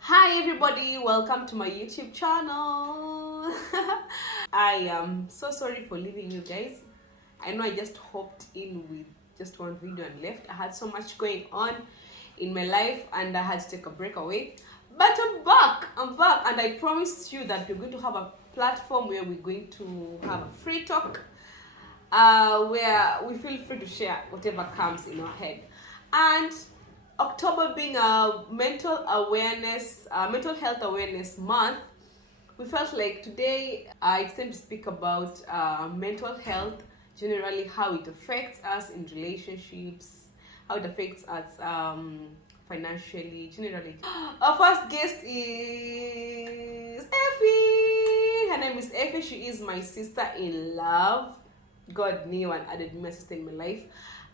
Hi everybody, welcome to my YouTube channel. I am so sorry for leaving you guys. I know I just hopped in with just one video and left. I had so much going on in my life and I had to take a break away. But I'm back and I promised you that we're going to have a platform where we're going to have a free talk where we feel free to share whatever comes in our head. And October being a mental health awareness month, we felt like today it's time to speak about mental health, generally how it affects us in relationships, how it affects us financially, generally. Our first guest is Effie. Her name is Effie. She is my sister in love. God knew and added my sister in my life.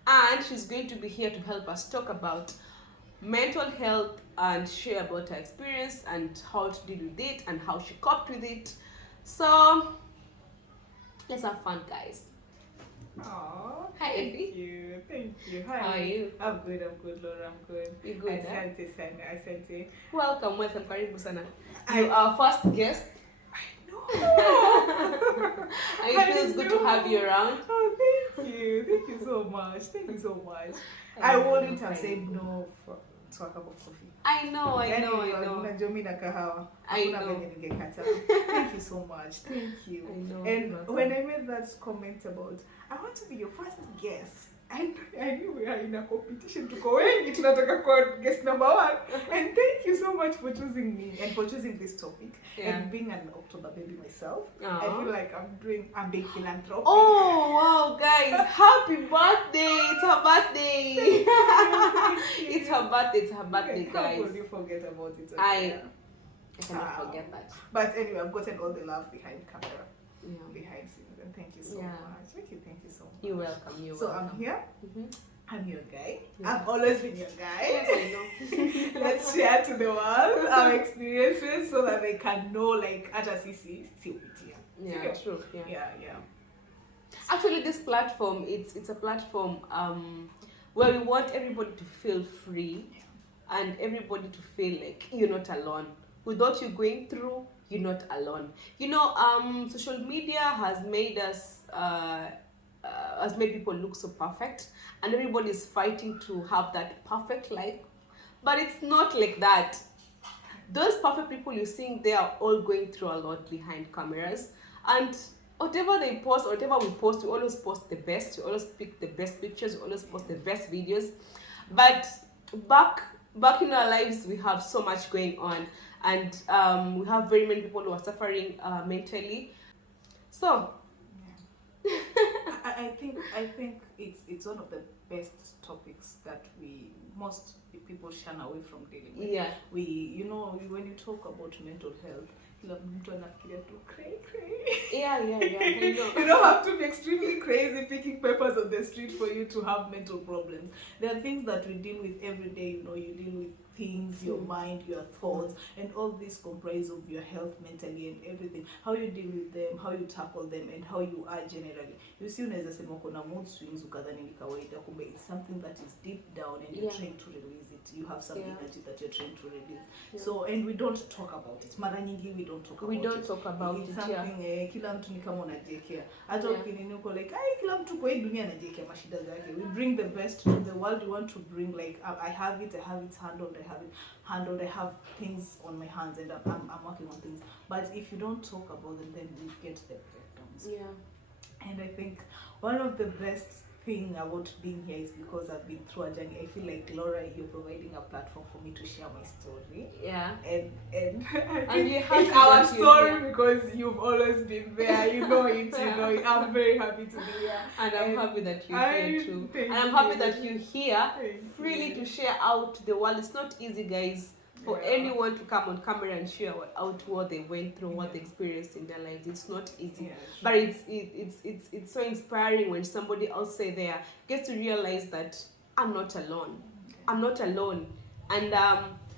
And she's going to be here to help us talk about mental health and share about her experience and how to deal with it and how she coped with it. So let's have fun, guys. Aww, Hi, thank Effie. Thank you. Hi. How are you? I'm good, Laura, I'm good. You good? Asante sana, asante. Welcome, karibu sana. I- You are our first guest. No. And it feels good to have you around. Oh, thank you. Thank you so much. Thank you so much. I wouldn't have said no to a cup of coffee. I know. Unajua mimi na kahawa. I Hakuna know. venye ningekata. Thank you so much. Thank you. I know. And when I made that comment about, I want to be your first guest, I knew we are in a competition. Tuko wengi tunataka kuwa guest number 1. And thank you so much for choosing me and for choosing this topic. Yeah. And being an October baby myself, Aww. I feel like I'm being philanthropic. Oh wow, guys! Happy birthday! It's her birthday. It's her birthday. It's her birthday, How guys. could you forget about it? I cannot forget that. But anyway, I've gotten all the love behind camera, Yeah. behind scenes, and thank you so Yeah. much. Thank you so much. You're welcome. You're So welcome. I'm here. Mm-hmm. I'm your guy. Yeah. I've always been your guy. Yes, I know. Let's share to the world our experiences so that they can know, like, at a CC, Yeah, true. Yeah. yeah. Actually, this platform, it's a platform where we want everybody to feel free and everybody to feel like you're not alone. With what you're going through, you're not alone. You know, social media has made us has made people look so perfect, and everybody is fighting to have that perfect life. But it's not like that. Those perfect people you're seeing, they are all going through a lot behind cameras, and whatever they post, whatever we post, we always post the best. We always pick the best pictures. We always post the best videos. But back in our lives, we have so much going on, and we have very many people who are suffering mentally. So I think it's one of the best topics that most people shun away from dealing with. yeah, When you talk about mental health, kila mtu anafikiria tu cray. yeah. I know. You don't have to be extremely crazy picking peppers on the street for you to have mental problems. There are things that we deal with every day. You deal with things, your mind, your thoughts, and all this comprise of your health mentally and everything. How you deal with them, how you tackle them, and how you are generally. You see, unaweza sema uko na mood swings ukadhani ni kawaida, kumbe it's something that is deep down and you're trying to release it. You have some energy that you're trying to release. Yeah. So, and we don't talk about it. Mara nyingi we don't talk about it. We don't talk about It's it. something kila mtu ni kama unajiekea. Hata ukinini uko like, kila mtu kwa hii dunia anajiekea mashida zake. We bring the best to the world. We want to bring like I have it handled. I have things on my hands and I'm working on things. But if you don't talk about them, then we get the breakdowns. Yeah. And I think one of the best thing about being here is because I've been through a journey. I feel like Laura, you're providing a platform for me to share my story. Yeah. And And you have it's our story because you've always been there. You know it. I'm very happy to be here. And I'm happy that you're here too. And I'm happy that you're here freely to share out to the world. It's not easy, guys, for anyone to come on camera and share out what they went through, what they experienced in their lives. It's not easy, but it's so inspiring when somebody outside there gets to realize that I'm not alone. I'm not alone, and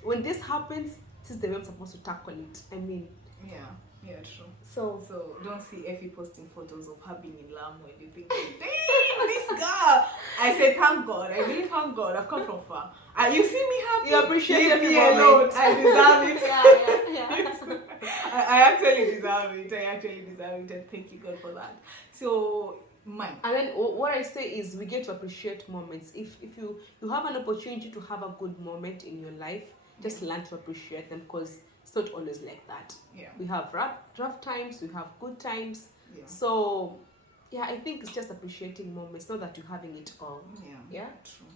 when this happens, this is the way I'm supposed to tackle it. I mean, Yeah, true. so So don't see Effie posting photos of her being in Lamu and you think, damn, this girl. I said, thank God. I really thank God. I've come from far. And you see me happy. you appreciate Leave every me moment. alone. I deserve it. yeah. I actually deserve it. I actually deserve it. And thank you, God, for that. So, mine. And then what I say is we get to appreciate moments. If you have an opportunity to have a good moment in your life, just learn to appreciate them, because it's not always like that. Yeah. We have rough times, we have good times. Yeah. So yeah, I think it's just appreciating moments, not that you're having it all. Yeah. True.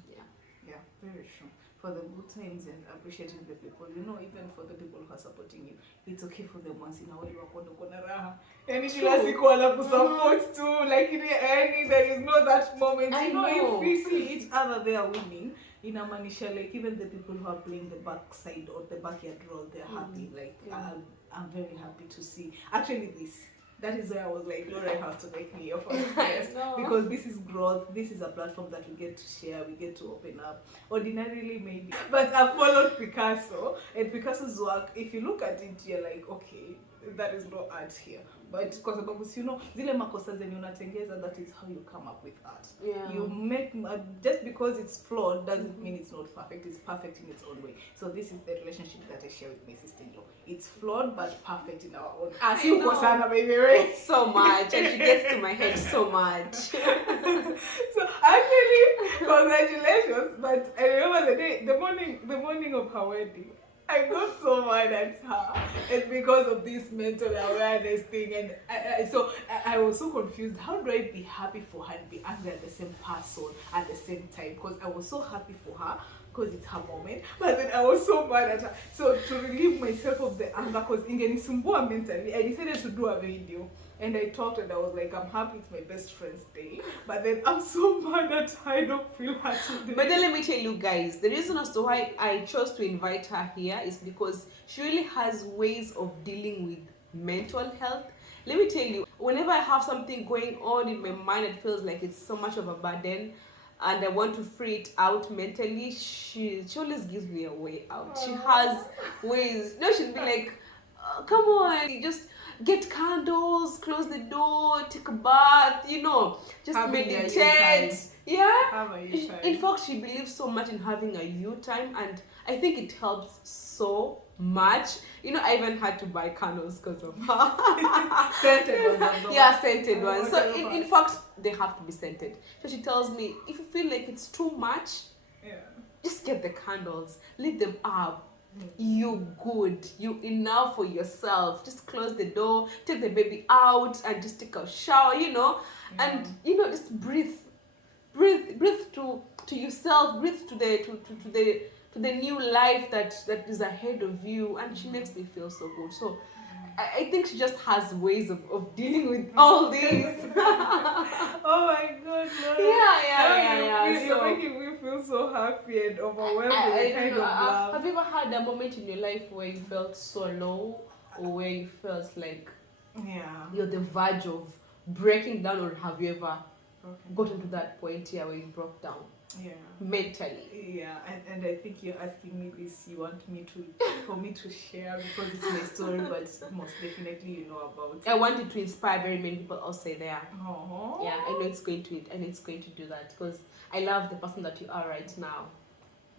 Yeah, very true. For the good times and appreciating the people, even for the people who are supporting you, it's okay for them once in a while wakona raha. And if you are sick support too, like there is no that moment. I know. If we see each other there winning, in a manisha, like even the people who are playing the backside or the backyard role, they're happy. Like I'm very happy to see. Actually, that is where I was like, Laura, you have to make me your first guest. Because this is growth. This is a platform that we get to share. We get to open up. Ordinarily, maybe. But I followed Picasso. And Picasso's work, if you look at it, you're like, okay, that is no art here. But because zile makosa zenye unatengeza, that is how you come up with art. Yeah. You make, just because it's flawed doesn't mean it's not perfect. It's perfect in its own way. So this is the relationship that I share with my sister-in-law. It's flawed but perfect in our own. Sana, baby, right? So much, and she gets to my head so much. So actually, congratulations. But I remember the morning of her wedding, I got so mad at her, and because of this mental awareness thing, and I was so confused. How do I be happy for her and be angry at the same person at the same time? Because I was so happy for her because it's her moment, but then I was so mad at her. So to relieve myself of the anger, because ingenisumbua mentally, I decided to do a video. And I talked and I was like, I'm happy it's my best friend's day. But then I'm so mad at her, I don't feel her today. But then let me tell you guys, the reason as to why I chose to invite her here is because she really has ways of dealing with mental health. Let me tell you, whenever I have something going on in my mind, it feels like it's so much of a burden and I want to free it out mentally, she always gives me a way out. She has ways. She'll be like, come on, you just get candles, close the door, take a bath, just meditate. Yeah. In fact, she believes so much in having a you time, and I think it helps so much. I even had to buy candles because of her. Scented ones. Yeah, scented ones. So in fact, they have to be scented. So she tells me, if you feel like it's too much, just get the candles, lit them up. You good, you enough for yourself. Just close the door, take the baby out and just take a shower, and just breathe to yourself, breathe to the new life that is ahead of you, and she makes me feel so good. So I think she just has ways of dealing with all these. Oh my God, Laura. Yeah. You're making me feel so happy and overwhelmed with kind of love. Have you ever had a moment in your life where you felt so low, or where you felt like you're the verge of breaking down, or have you ever gotten to that point here where you broke down? Mentally. Yeah, and I think you're asking me this. You want me for me to share because it's my story, but most definitely you know about it. I wanted to inspire very many people outside there. Yeah, I know it's going to do that because I love the person that you are right now.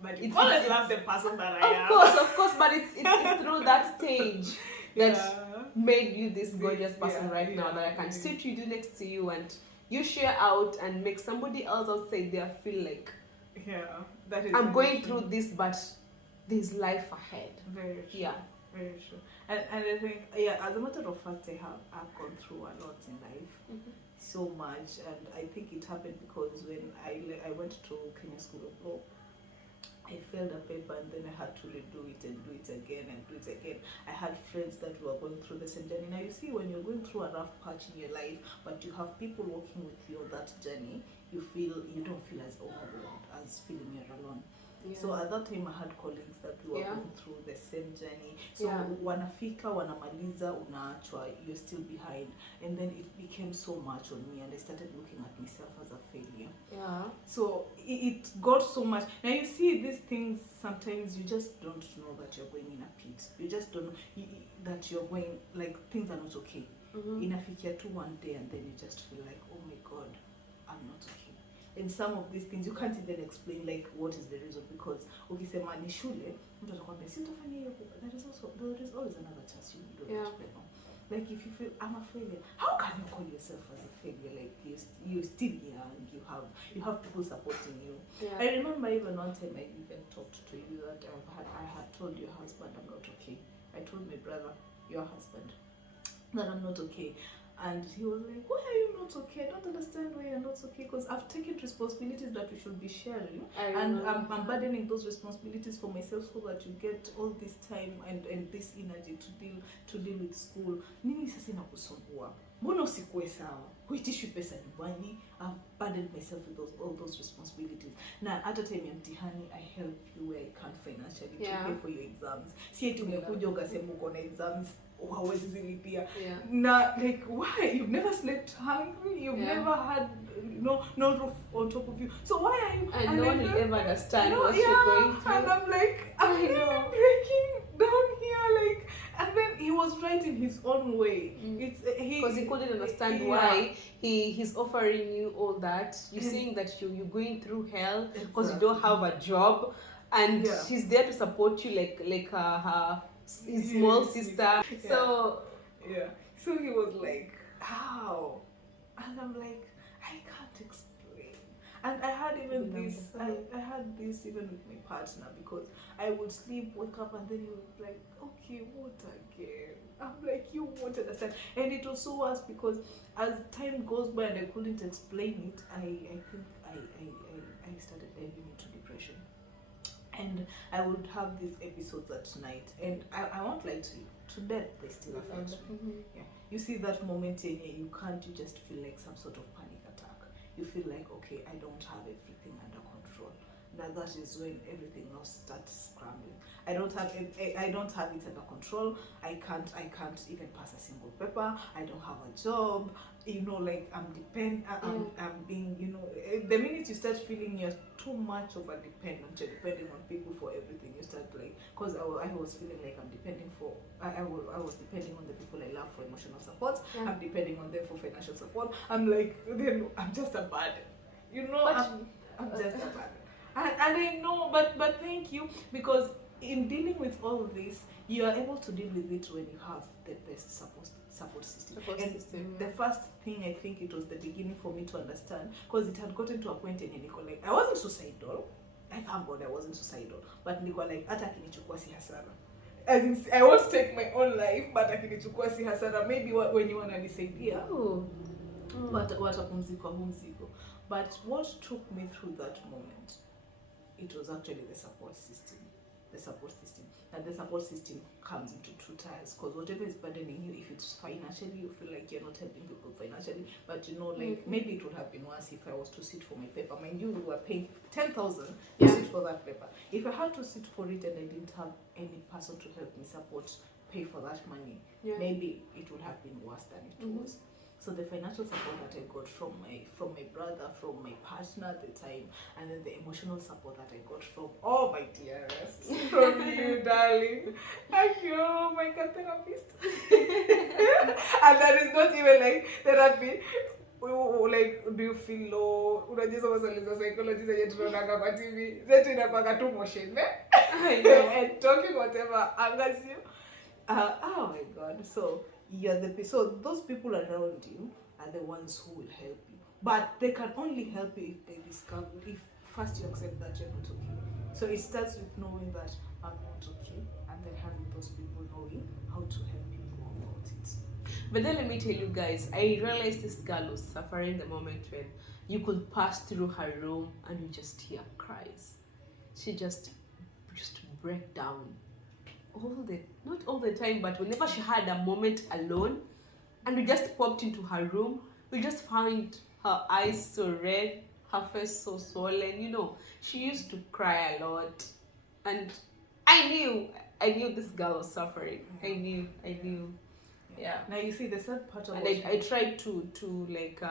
But you always love the person that I am. Of course, but it's through that stage that made you this gorgeous person now that I can sit you next to you and you share out and make somebody else outside there feel like that is I'm going through this, but there's life ahead. Very true. Yeah, very true. And I think as a matter of fact, I've gone through a lot in life, so much, and I think it happened because when I went to Kenya School of Law, I failed a paper and then I had to redo it and do it again and do it again. I had friends that were going through the same journey. Now you see, when you're going through a rough patch in your life, but you have people walking with you on that journey, you don't feel as overwhelmed as feeling you're alone. So at that time I had colleagues that we were going through the same journey. So wanafika, wanamaliza, unaachwa, you're still behind. And then it became so much on me and I started looking at myself as a failure. So it got so much. Now you see these things, sometimes you just don't know that you're going in a pit. You just don't know that you're going, like, things are not okay. Inafikia tu one day and then you just feel like, oh my God, I'm not okay. And some of these things you can't even explain, like, what is the reason, because ukisema ni shule mtu atakwambia si utafanya hiyo. There is always another chance you do it. Like, if you feel I'm a failure, how can you call yourself as a failure? Like, you're still young, you have people supporting you. I remember even one time I even talked to you that I had told your husband I'm not okay. I told my brother, your husband, that I'm not okay. And he was like, why are you not okay? I don't understand why you're not okay, because I've taken responsibilities that we should be sharing, and I'm burdening those responsibilities for myself so that you get all this time and this energy to deal with school. Nini sasa inakusumbua? Mbona usikue sawa? Huitishwi pesa nyumbani. I've burdened myself with all those responsibilities. Now at a time ya mtihani, I help you where I can financially to pay for your exams. Si eti umekuja ukasema uko na exams hawezi zilipia. Na, like, why? You've never slept hungry, you've never had no roof on top of you. So why are you? And no one will ever understand what you're going through. And I'm like, I'm really breaking down here, like. And then he was right in his own way. Because he couldn't understand why he's offering you all that. You're saying that you're going through hell because you don't have a job, and she's there to support you like his small sister. So he was like, how? And I'm like, I can't explain. And I had even this, I had this even with my partner, because I would sleep, wake up, and then he would be like, okay, what again? I'm like, you won't understand. And it was so worse because as time goes by and I couldn't explain it, I think I started diving into depression. And I would have these episodes at night, and I won't lie to you, to death they still affect me. You see that moment in here, you just feel like some sort of panic attack. You feel like, okay, I don't have everything under control. That is when everything else starts scrambling. I don't have it under control. I can't even pass a single paper. I don't have a job. Like, I'm being, the minute you start feeling you're too much of a dependent, you're depending on people for everything, you start, like, because I was feeling like I'm depending I was depending on the people I love for emotional support. I'm depending on them for financial support. I'm like, then I'm just a burden. I'm just a burden. And I know, but thank you, because in dealing with all of this, you are able to deal with it when you have the best support system. The first thing, I think it was the beginning for me to understand, because it had gotten to a point in Niko, like, I wasn't suicidal. I thank God I wasn't suicidal. But Niko, like, hata akinichukua si hasara. As in, I won't take my own life, but akinichukua si hasara. Maybe when you wanna nisaidia, watapumzika humziko. But what took me through that moment, it was actually the support system. And the support system comes into two tiers, because whatever is burdening you, if it's financially, you feel like you're not helping people financially, but like, maybe it would have been worse if I was to sit for my paper. Mind you, we were paying 10,000 to sit for that paper. If I had to sit for it and I didn't have any person to help me pay for that money, maybe it would have been worse than it was. So the financial support that I got from my brother, from my partner at the time, and then the emotional support that I got from my dearest, from you, darling. Thank you, my therapist. And that is not even like therapy. Like, do you feel low? Unajua maswali psychology zenye tunaona kwa TV. Zetu inapaka tu motion, I know. And talking whatever angers you. Oh my God. So those people around you are the ones who will help you, but they can only help you if they discover, if first you accept that you're not okay. So it starts with knowing that I'm not okay, and then having those people knowing how to help you go about it. But then let me tell you guys, I realized this girl was suffering the moment when you could pass through her room and you just hear cries. She just break down. Not all the time, but whenever she had a moment alone and we just popped into her room, we just found her eyes so red, her face so swollen. You know, she used to cry a lot, and I knew this girl was suffering. I knew. Yeah. Now you see the sad part about And I tried to like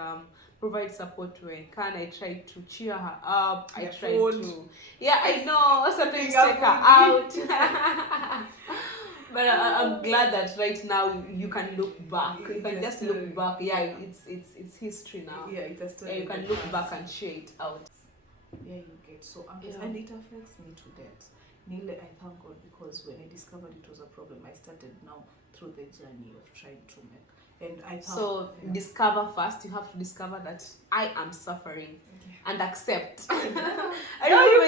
provide support where I can. I tried to cheer her up. I tried to, yeah, I know, sometimes take her out. But I'm glad that right now you can look back. You can just look back. Yeah, it's history now. Yeah, it's a story. Yeah, you can look back and share it out. Yeah, you get so anxious, and it affects me to death. Nearly, I thank God, because when I discovered it was a problem, I started now through the journey of trying to make. And I thought, so discover first. You have to discover that I am suffering and accept. I remember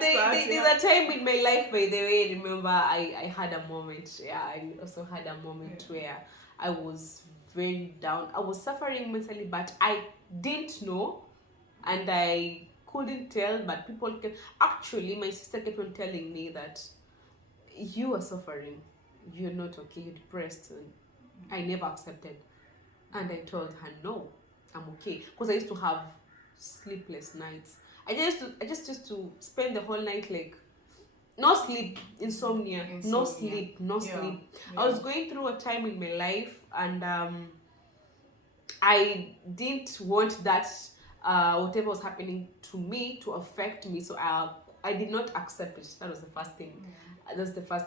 there's a time in my life, by the way. Remember, I had a moment. Yeah, I also had a moment where I was very down. I was suffering mentally, but I didn't know, and I couldn't tell. But people kept, actually, my sister kept on telling me that you are suffering, you're not okay, you're depressed. And I never accepted, and I told her no, I'm okay, because I used to have sleepless nights. I just used to spend the whole night like no sleep, insomnia. No sleep. Yeah. I was going through a time in my life, and I didn't want that whatever was happening to me to affect me, so I did not accept it. That was the first thing. That's the first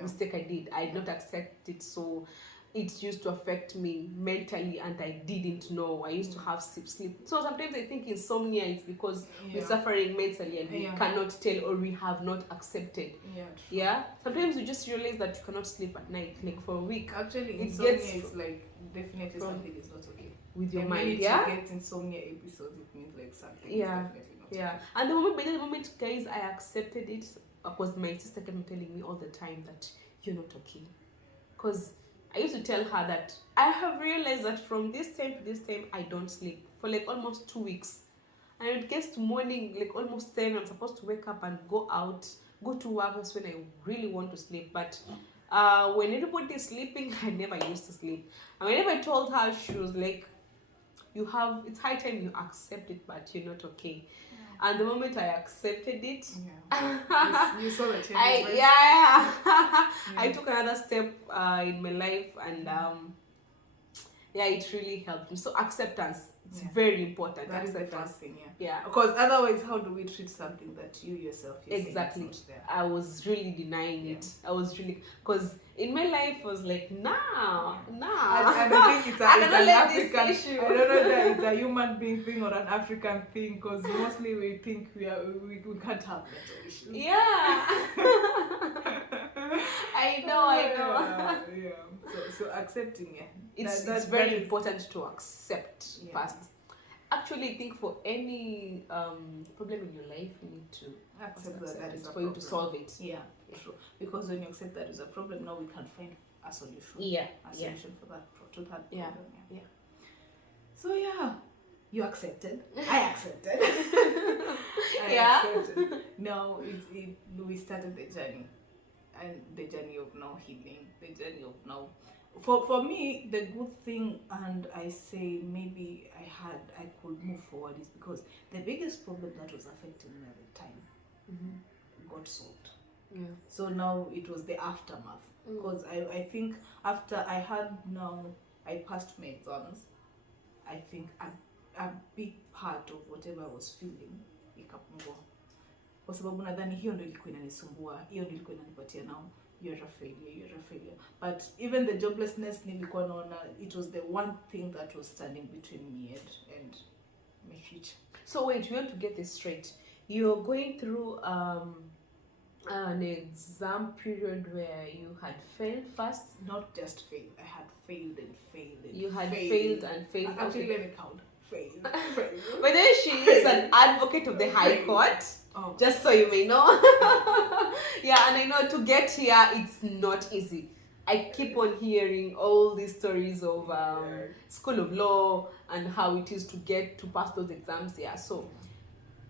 mistake I did. I did not accept it, so it used to affect me mentally, and I didn't know. I used to have sleep. So sometimes I think insomnia is because we're suffering mentally and we cannot tell, or we have not accepted. Yeah. Sometimes you just realize that you cannot sleep at night, like for a week. Actually, insomnia is like definitely something is not okay with your mind. When you get insomnia episodes, it means like something is definitely not okay. And the moment, guys, I accepted it, because my sister kept telling me all the time that you're not okay. Because I used to tell her that I have realized that from this time to this time, I don't sleep for like almost 2 weeks. And it gets to morning, like almost 7, I'm supposed to wake up and go out, go to work. That's when I really want to sleep. But when everybody is sleeping, I never used to sleep. And whenever I told her, she was like, it's high time you accept it, but you're not okay. And the moment I accepted it, you saw the change. I took another step in my life, and it really helped me. So acceptance, it's very important. That is the first thing. Yeah. Because otherwise, how do we treat something that you yourself exactly? I was really denying it. I was really, because in my life I was like, nah. And I think it's an African issue. I don't know that it's a human being thing or an African thing, because mostly we think we can't have mental issues. Yeah. I know. So accepting it's very important to accept first. Actually, I think for any problem in your life, you need to accept that is for you to solve it. Yeah, true. Because when you accept that is a problem, now we can find a solution. A solution for that problem. Yeah. So you accepted. I accepted. Accepted. Now we started the journey, and the journey of now healing, the journey of now. For me, the good thing, and I say maybe I could move forward, is because the biggest problem that was affecting me at the time got solved. So now it was the aftermath. Because I think after I passed my exams, I think a big part of whatever I was feeling ikapungua. Kwa sababu nadhani hiyo ndio ilikuwa inanisumbua, hiyo ndio ilikuwa inanipatia now you're a failure. But even the joblessness nilikuwa naona, it was the one thing that was standing between me and my future. So wait, we want to get this straight. You're going through an exam period where you had failed first? Not just failed. I had failed and failed. You had failed and failed. Actually, let me count. Failed. But then she is an advocate of the High Court. Just so you may know. And I know to get here, it's not easy. I keep on hearing all these stories of School of Law and how it is to pass those exams. So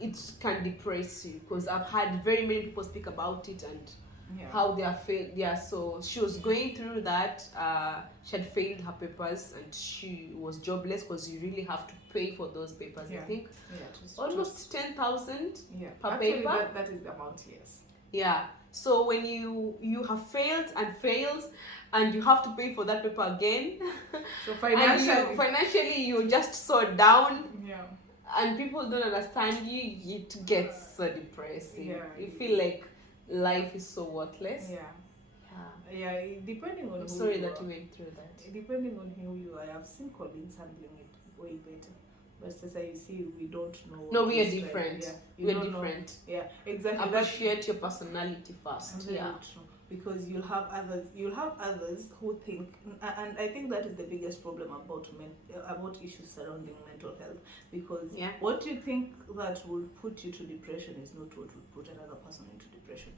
it can depress you, because I've had very many people speak about it, and Yeah. how they are failed. Yeah, so she was going through that. She had failed her papers and she was jobless because you really have to pay for those papers. Yeah. I think Yeah. almost 10,000 Yeah. per Actually, paper. that is the amount. Yes. Yeah. So when you have failed and you have to pay for that paper again, So and financially you're just so down, Yeah. and people don't understand you, it gets so depressing. Yeah. You feel like life is so worthless. Yeah. Yeah. Depending on I'm who sorry you that are. you went through that. Depending on who you are, I've seen Collins handling it way better. But as you see, we don't know. No, what we are he's trying- different. Yeah, you We're don't know. different. Yeah, exactly. That's Appreciate your personality first. very Yeah. true. Because you'll have others who think, and I think that is the biggest problem about issues surrounding mental health. Because Yeah. what you think that will put you to depression is not what will put another person into depression.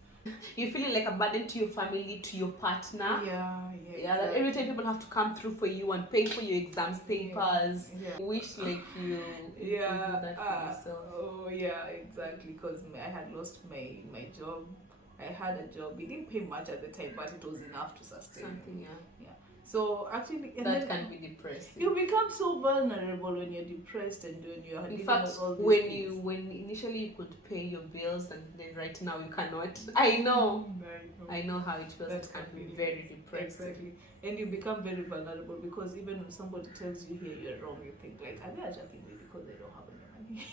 You're feeling like a burden to your family, to your partner. Yeah, That every time people have to come through for you and pay for your exams papers. Yeah. Wish like you do that for yourself. Oh yeah, exactly. Because I had lost my job. I had a job. It didn't pay much at the time, but it was enough to sustain me. Something, So actually, and that then can be depressing. you become so vulnerable when you're depressed and when you're In dealing fact, with all these when things. when initially you could pay your bills and then right now you cannot. I know how it feels. That It can be really very is. depressing. Exactly. And you become very vulnerable because even when somebody tells you here you're wrong, you think like, are they attacking me because they don't have any money?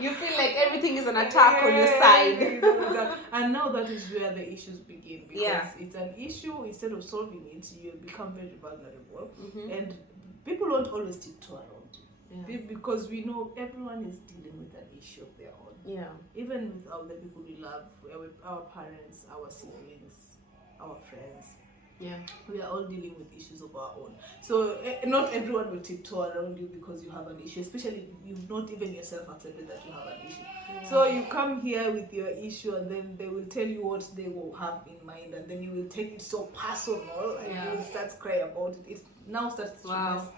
You feel like everything is an attack on your side. And now that is where the issues begin, because Yeah. it's an issue. Instead of solving it, you become very vulnerable, Mhm. and people don't always tiptoe around you. Yeah. Because we know everyone is dealing with an issue of their own. Yeah. Even with the people we love, our parents, our siblings, our friends, Yeah. we are all dealing with issues of our own. So not everyone will tiptoe around you because you have an issue, especially if you've not even yourself accepted that you have an issue. So you come here with your issue and then they will tell you what they will have in mind, and then you will take it so personal and you will start to cry about it. It now starts to Wow. mess.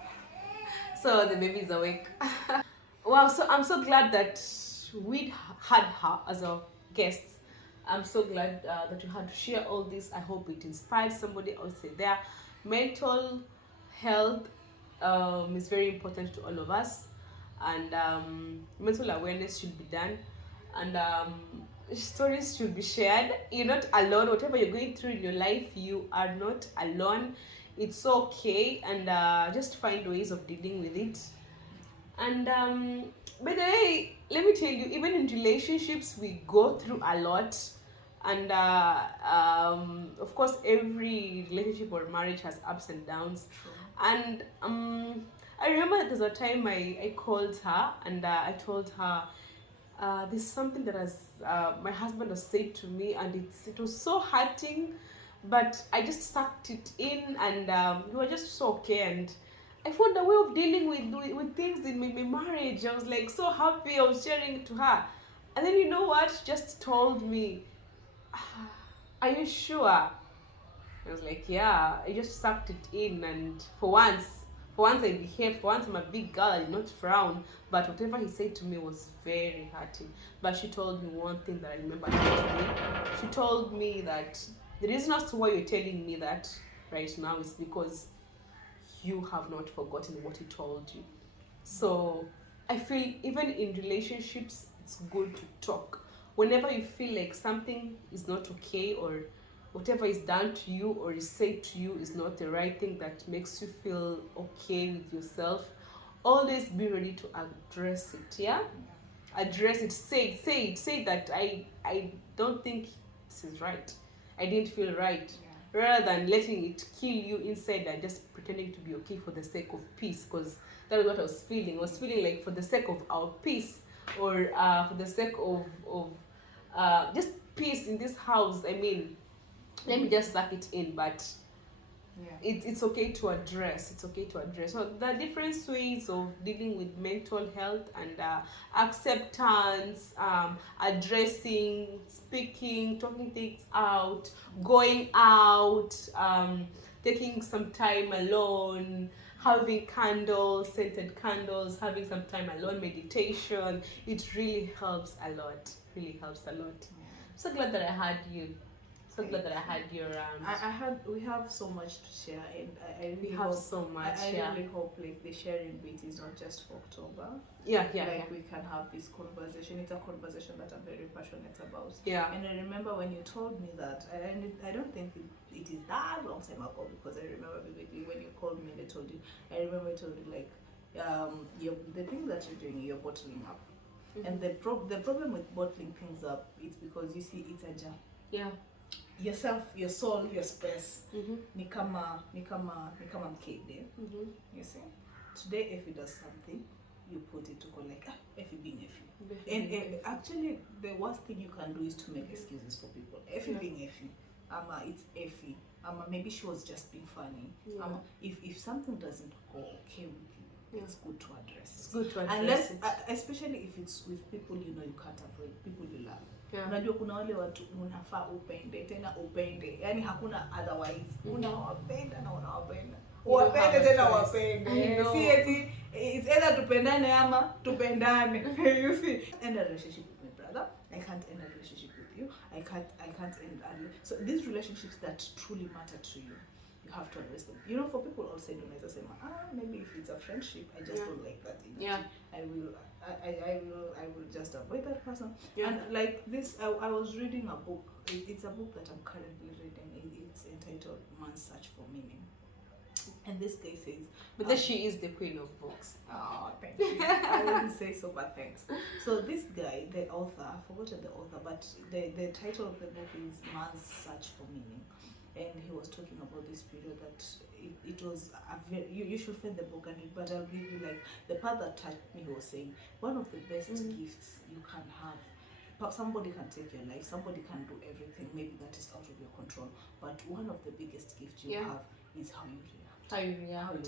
So the baby is awake. Wow, so I'm so glad that we had her as a guest. I'm so glad that you had to share all this. I hope it inspired somebody else there. Mental health is very important to all of us, and mental awareness should be done, and stories should be shared. You're not alone. Whatever you're going through in your life, you are not alone. It's okay, and just find ways of dealing with it. And by the way, let me tell you, even in relationships, we go through a lot. And of course, every relationship or marriage has ups and downs. And I remember there's a time I called her and I told her, there's something that has my husband has said to me, and it was so hurting, but I just sucked it in, and we were just so okay. And I found a way of dealing with things in my marriage. I was like so happy. I was sharing it to her, and then you know what? She just told me, "Are you sure?" I was like, "Yeah." I just sucked it in, and for once I behaved. For once I'm a big girl. I did not frown, but whatever he said to me was very hurting. But she told me one thing that I remember to me. She told me that the reason as to why you're telling me that right now is because you have not forgotten what he told you. So I feel even in relationships, it's good to talk. Whenever you feel like something is not okay, or whatever is done to you or is said to you is not the right thing that makes you feel okay with yourself, always be ready to address it. Yeah, address it. Say that I don't think this is right. I didn't feel right. Rather than letting it kill you inside and just pretending to be okay for the sake of peace, because that was what I was feeling. I was feeling like for the sake of our peace, or for the sake of just peace in this house. I mean, let me just suck it in, but it's okay to address. It's okay to address. So the different ways of dealing with mental health and acceptance, addressing, speaking, talking things out, going out, taking some time alone, having candles, scented candles, having some time alone, meditation. It really helps a lot. Really helps a lot. so glad that I had you. So glad that I had you around. We have so much to share, and I really We have hope, so much. I Yeah. really hope like the sharing bit is not just for October. Yeah. Like we can have this conversation. It's a conversation that I'm very passionate about. Yeah. And I remember when you told me that, and I don't think it is that long time ago, because I remember vividly when you called me and I told you. I remember I told you like, the thing that you're doing, you're bottling up. And the problem with bottling things up is because you see it's a jar. Yeah. Yourself, your soul, your space. Ni kama mkebe. You see, today if it does something, you put it to go like Effie being Effie. And actually, the worst thing you can do is to make excuses for people. Effie being Effie. It's Effie. Maybe she was just being funny. If something doesn't go okay with you, it's good to address. It's good to address. Unless, it. Especially if it's with people you know you can't avoid, people you love. Yeah. Unajua kuna wale watu unafaa upende tena upende, yani hakuna otherwise. Unawapenda na unawapenda, wapende tena wapende, si eti it's either tupendane ama tupendane. You see, end a relationship with my brother, I can't end a relationship with you, I can't end so these relationships that truly matter to you, you have to address them. You know, for people outside, unaweza sema maybe if it's a friendship, I just don't like that energy. Yeah. I will just avoid that person. Yeah. And like this, I was reading a book. It's a book that I'm currently reading. It's entitled Man's Search for Meaning. And this guy says, but then she is the queen of books. Oh, thank you. I wouldn't say so, but thanks. So this guy, the author, I've forgotten the author, but the title of the book is Man's Search for Meaning. And he was talking about this period that it was a very, you should find the book and read, but I'll give you like the part that touched me. He was saying one of the best gifts you can have. Somebody can take your life, somebody can do everything, maybe that is out of your control, but one of the biggest gifts you have is how you react. How you react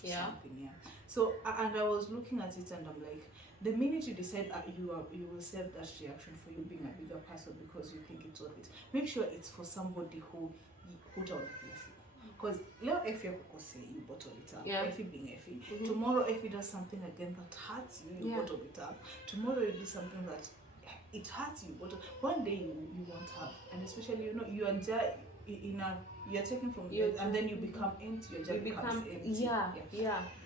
to something. So and I was looking at it and I'm like, the minute you decide you will save that reaction for you being a bigger person because you think it's worth it, make sure it's for somebody who don't bless you. Because leo if you bottle it up, if you being Effie. Tomorrow if he does something again that hurts you, you bottle it up. Tomorrow you do something that it hurts you, but one day you won't have. And especially, you know, you are you're taking from you, and then you become empty. Your jar becomes empty.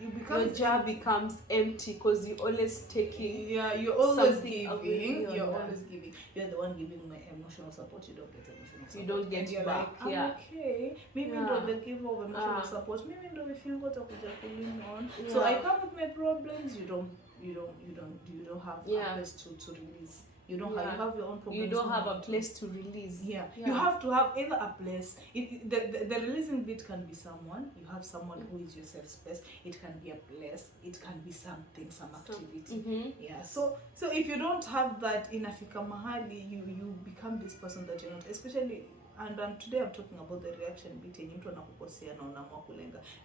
You become your jar becomes empty because you're always taking. You're always giving. You're always giving. You're the one giving my emotional support. You don't get emotional support. You don't get and back. Like, I'm okay. Maybe don't the give of emotional support. Maybe don't feel what I'm feeling on. So I come with my problems. You don't have a place to release. You don't have, you have your own problems. You don't have a place to release. You have to have either a place. The releasing bit can be someone. You have someone who is your safe space. It can be a place. It can be something, some activity. So if you don't have that in Afika Mahali, you become this person that you're not. Especially, and today I'm talking about the reaction bit.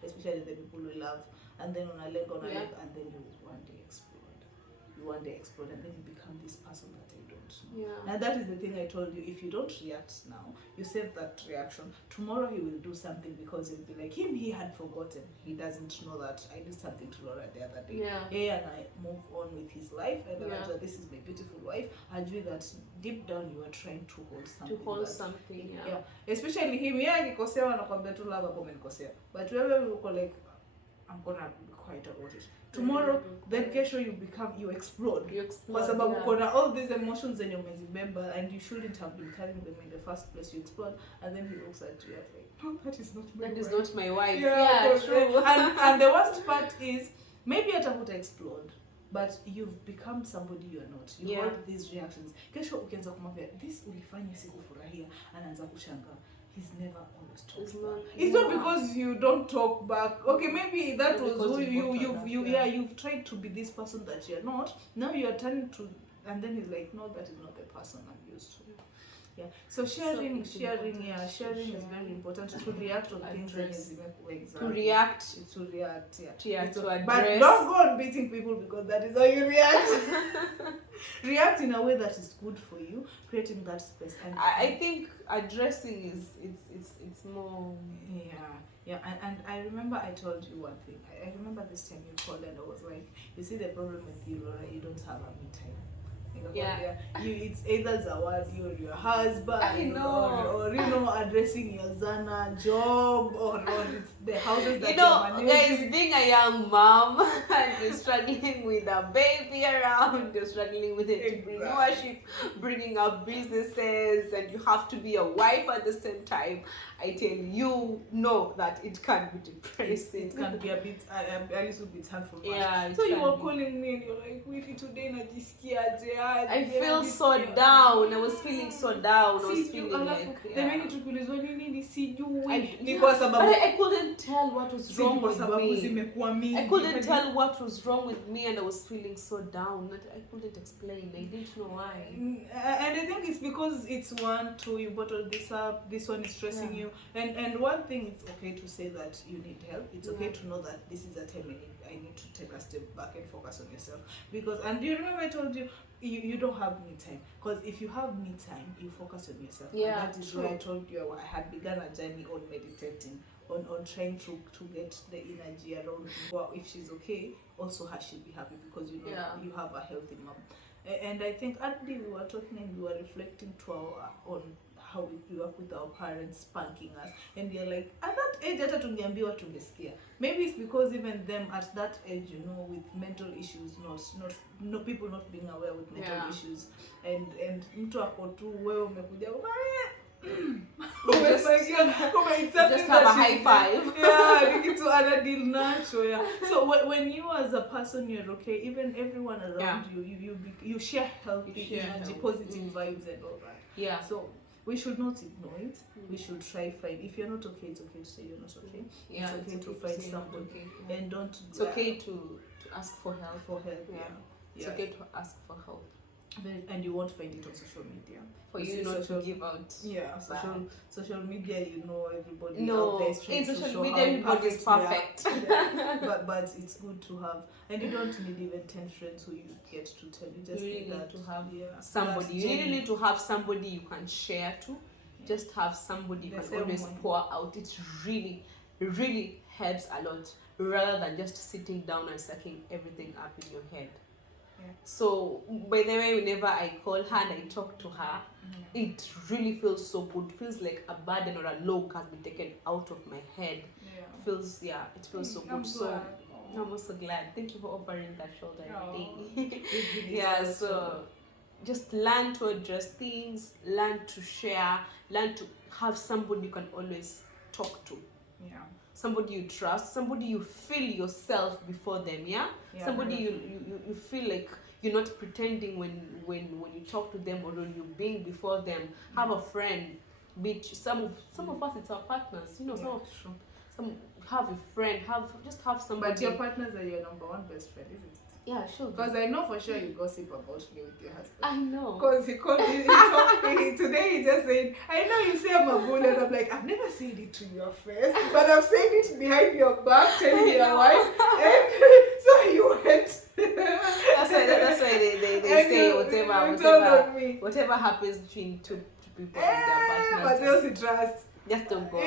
Especially the people we love, and then on a leg, and then you one day explode. And then you become this person that I don't know. And that is the thing I told you. If you don't react now, you save that reaction. Tomorrow he will do something because he'll be like he had forgotten. He doesn't know that I did something to Laura the other day. And I move on with his life. And then I this is my beautiful wife. I do that deep down you are trying to hold something. Especially him. Akikosea anakuambia tu lava kama nikosea. But wewe uko like I'm gonna be quiet about it. Tomorrow, then kesho you explode. Kwa sababu kuna all these emotions zenye umezibeba and you shouldn't have been carrying them in the first place. You explode and then he looks at you like, oh, that is not my wife. That is not my wife. True. And the worst part is, maybe hata huta explode, but you've become somebody you are not. You hold these reactions. Kesho ukianza kumwambia, this ulifanya sikufurahia, anaanza kushangaa. He's never always talked back. It's not because you don't talk back. Okay, maybe that was who you've tried to be this person that you're not. Now you're turning to, and then he's like, no, that is not the person I'm used to. So sharing is very important. To react on things to react, to address. But don't go on beating people because that is how you react. React in a way that is good for you, creating that space. And I think addressing is it's more. And I remember I told you one thing. I remember this time you called and I was like, you see the problem with you, Laura, you don't have a me time. Yeah. It's either Zawadi or your husband, I know. or addressing your Zana job, or it's the houses that You know, you're guys, managing. being a young mom and you're struggling with a baby around, you're struggling with entrepreneurship, bringing up businesses, and you have to be a wife at the same time. I tell you, know that it can be depressing. It can be a little bit hard for me. Yeah. So you were calling me and you're like, "Wifi today najisikiaje?" I feel so down. I was feeling so down. I was feeling like the minute tukulizwa nini sijui ni yeah. kwa But sababu I couldn't tell what was wrong kwa with sababu me. zimekuwa mingi. I couldn't tell what was wrong with me, and I was feeling so down that I couldn't explain. I didn't know why. And I think it's because it's 1, 2, you bottled this up, this one is stressing you. And one thing, it's okay to say that you need help. It's okay to know that this is a time I need to take a step back and focus on yourself. Because, and do you remember I told you, you don't have me time. Because if you have me time, you focus on yourself. Yeah, and that is why I told you I had begun a journey on meditating, on trying to get the energy around. Well, if she's okay, also her she'll be happy, because you know you have a healthy mom. And I think Andy, we were talking and we were reflecting on how we grew up with our parents spanking us, and they're like, at that age hata tungeambiwa tungesikia. Maybe it's because even them at that age, you know, with mental issues, not people not being aware with mental issues, and mtu ako tu wewe umekuja just have a high five. Yeah, you get to other deal natural. Yeah. So when you as a person you're okay, even everyone around you share healthy energy, positive vibes and all that. Yeah. So we should not ignore it. We should try find. If you're not okay, it's okay to say you're not okay. Yeah, it's okay to find somebody, and don't. It's okay to ask for help. Yeah. It's okay to ask for help. And you won't find it on social media. For you not to give out. Yeah, social media, you know, everybody no, out there is trying in to social show media, how everybody is perfect. But it's good to have, and you don't need even 10 friends who you get to tell. You just really need to have somebody. You really need to have somebody you can share to. Just have somebody you can always pour out. It really helps a lot, rather than just sitting down and sucking everything up in your head. So by the way, whenever I call her and I talk to her, it really feels so good. It feels like a burden or a log has been taken out of my head. It feels so good. So I'm also glad. Thank you for offering that shoulder every day. So just learn to address things, learn to share, learn to have somebody you can always talk to. Somebody you trust, somebody you feel yourself before them, somebody you feel like you're not pretending when you talk to them or when you're being before them. Have a friend, some of us it's our partners, you know. Some have a friend, have somebody. But your partners are your number one best friend, isn't it? Yeah, sure. Because I know for sure you gossip about me with your husband. I know. Because he called me, today he just said, I know you say I'm a bully. And I'm like, I've never said it to your face, but I've said it behind your back, telling your wife. And so you went. That's why they say whatever happens between two people and their partners. But those trust. Just don't go.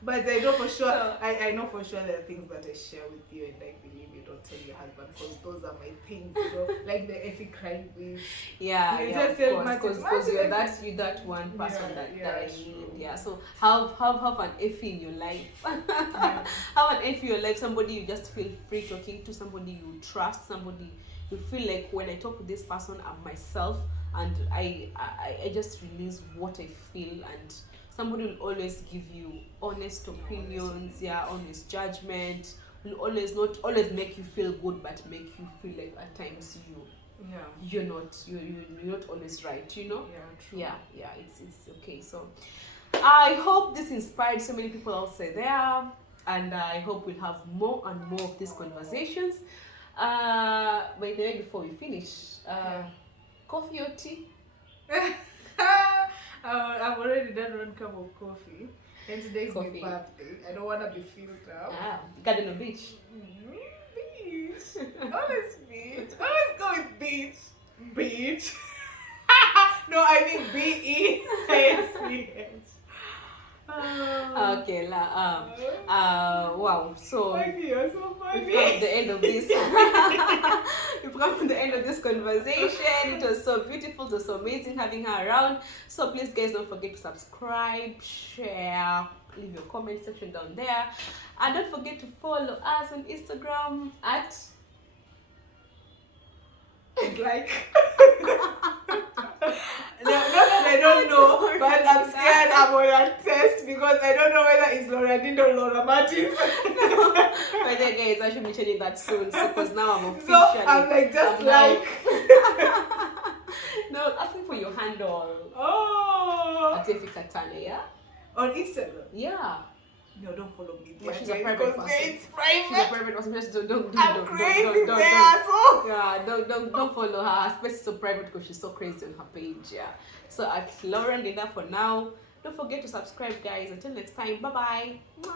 But I know for sure, I know for sure there are things that I share with you, and I believe you don't tell your husband, because those are my things, you know, like the effing crying with. Because you're that one person that I need. So have an F in your life. Have an F in your life. Somebody you just feel free talking to, somebody you trust, somebody you feel like when I talk to this person, I'm myself, and I just release what I feel, and somebody will always give you honest opinions, honest judgment. Will always not always make you feel good, but make you feel like at times you're not always right, you know. It's okay. So I hope this inspired so many people outside there, and I hope we'll have more and more of these conversations. By the way, before we finish, coffee or tea? I've already done 1 cup of coffee, and today's my birthday. I don't want to be filled up. Garden or beach? Beach. Always beach. Always go with beach. Beach. No, I mean BEACH. Okay, wow. So you're so funny. We've come to the end of this. we've come to the end of this conversation. It was so beautiful, it was so amazing having her around. So please guys, don't forget to subscribe, share, leave your comment section down there, and don't forget to follow us on Instagram at like no, not that I don't know, but I'm scared I'm on a test because I don't know whether it's Laura Dean or Laura Martins. By the guys, I should be changing that soon because now I'm officially. So I'm like just I'm like no, asking for your handle. oh, At Efi Katana, yeah? on Instagram. Yeah. No, don't follow me. But there, she's a guys, private because person. It's She's a private. private person. Just don't I'm crazy don't. there. So. Yeah, don't follow her. Her space is so private because she's so crazy on her page. Yeah. So at Lauren Linda for now. Don't forget to subscribe, guys. Until next time. Bye bye.